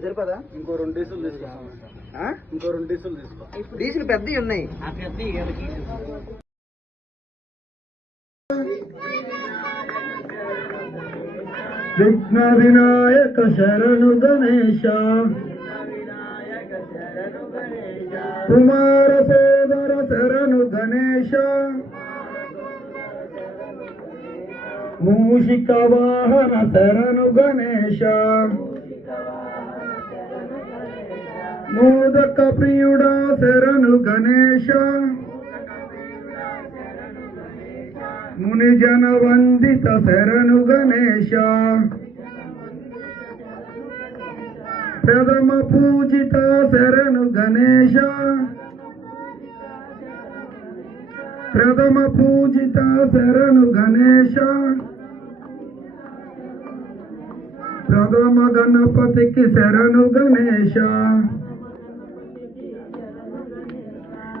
సరిపదా ఇంకో రెండు డీసులు తీసుకో ఆ? ఇంకో రెండు డీసులు తీసుకో డీజిల్ పెద్దవి ఉన్నాయి. విఘ్న వినాయక శరణు గణేశ. కుమార సోదర శరణు గణేశ. మూషిక వాహన శరణు గణేశ మోదక ప్రియుడా శరణు గణేశ మునిజన వందిత శరణు గణేశ ప్రథమ పూజిత శరణు గణేశ ప్రథమ పూజిత శరణు గణేశ. ప్రథమ గణపతికి శరణు గణేశ.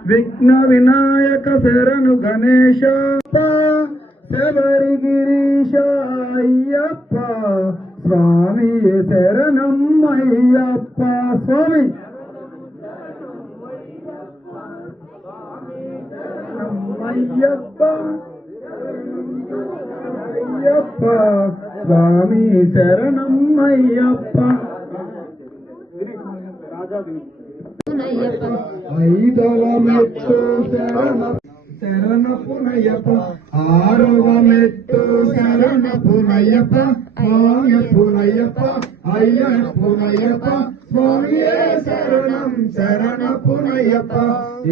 విఘ్న వినాయక శరణు గణేశ. శబరి గిరీశ అయ్యప్ప స్వామి శరణం అయ్యప్ప స్వామి. అయ్యప్ప. అయ్యప్ప స్వామి శరణం అయ్యప్ప. ఐదవ మెట్టు శరణ శరణ పునయ్యప్ప ఆరవ మెట్టు శరణ పునయ్యప్ప స్వామి పునయ్యప్ప అయ్య పునయ్యప్ప. స్వామియే శరణం శరణ పునయ్యప్ప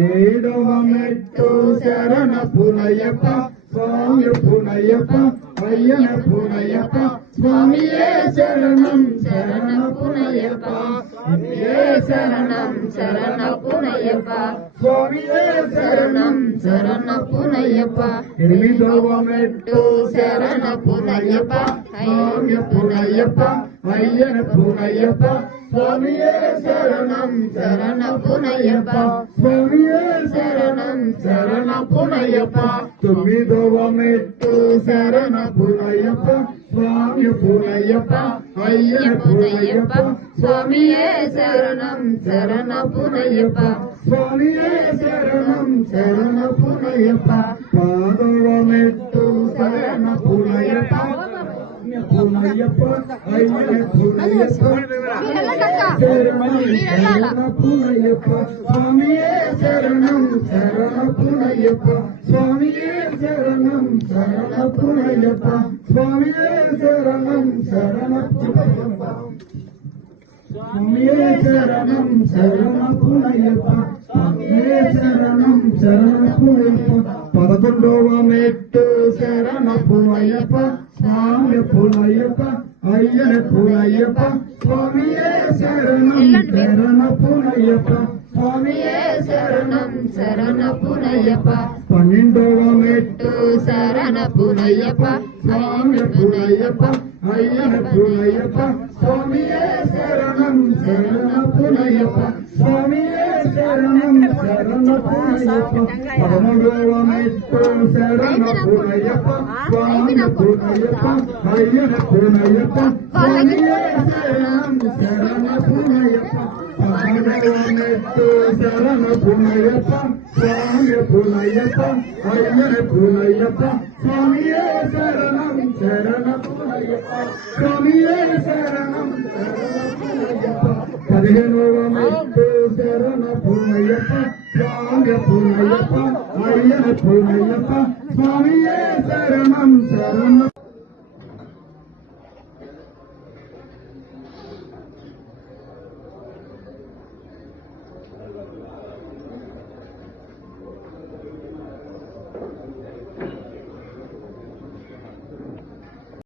ఏడవ మెట్టు శరణ పునయ్యప్ప స్వామి పునయ్యప్ప అయ్యన పునయ్యప్ప స్వామియే శరణం శరణ పునయ్యప్ప ఏ శరణం శరణ పునయ్యప్ప స్వామియే శరణం శరణ పునయ్యప్ప ఎనిమిదవ మెట్టు శరణ పునయ్యప్ప స్వామి పునయ్యప్ప అయ్యన పునయ్యప్ప స్వామియే శరణం శరణ పునయ్యప్ప స్వామియే శరణం శరణ పునయ్యప్ప తొమ్మిదవ మెట్టు శరణ పునయ్యప్ప స్వామి పునయ్యప్ప అయ్యన పునయ్యప్ప స్వామియే శరణం శరణ పునయ్యప్ప స్వామియే శరణం శరణ పునయ్యప్ప పాదవ మెట్టు శరణ పునయ్యప్ప పునయ్యప్ప అయ్యన పునయ్యప్ప శరణ పునయ్యప్ప స్వామియే శరణం శరణ పునయ్యప్ప స్వామియే శరణం శరణ పునయ్యప్ప స్వామియే శరణం శరణ పునయ్యప్ప స్వామియే శరణం శరణ పునయ్యప్ప స్వామియే శరణం శరణ పునయ్యప్ప పదకొండవ మెట్టు శరణ పునయ్యప్ప స్వామి పునయ్యప్ప అయ్యన పునయ్యప్ప స్వామియే శరణం శరణ పునయ్యప్ప స్వామియే శరణం శరణ పునయ్యప్ప పన్నెండవ మెట్టు శరణ పునయ్యప్ప స్వామి పునయ్యప్ప అయ్యన పునయ్యప్ప స్వామియే శరణం శరణ పునయ్యప్ప స్వామియే శరణం శరణ పునయ్యప్ప పదమూడవ మెట్టు శరణ స్వామి పునయ్యప్ప అయ్యన పునయ్యప్ప శరణ పదమూడవ స్వామి అయ్యన స్వామియే శరణం శరణ స్వామియే శరణం శరణ పదిహేనవ మెట్టు శరణ పునయ్యప్ప స్వామి పునయ్యప్ప అయ్యన పునయ్యప్ప స్వామియే శరణం శరణ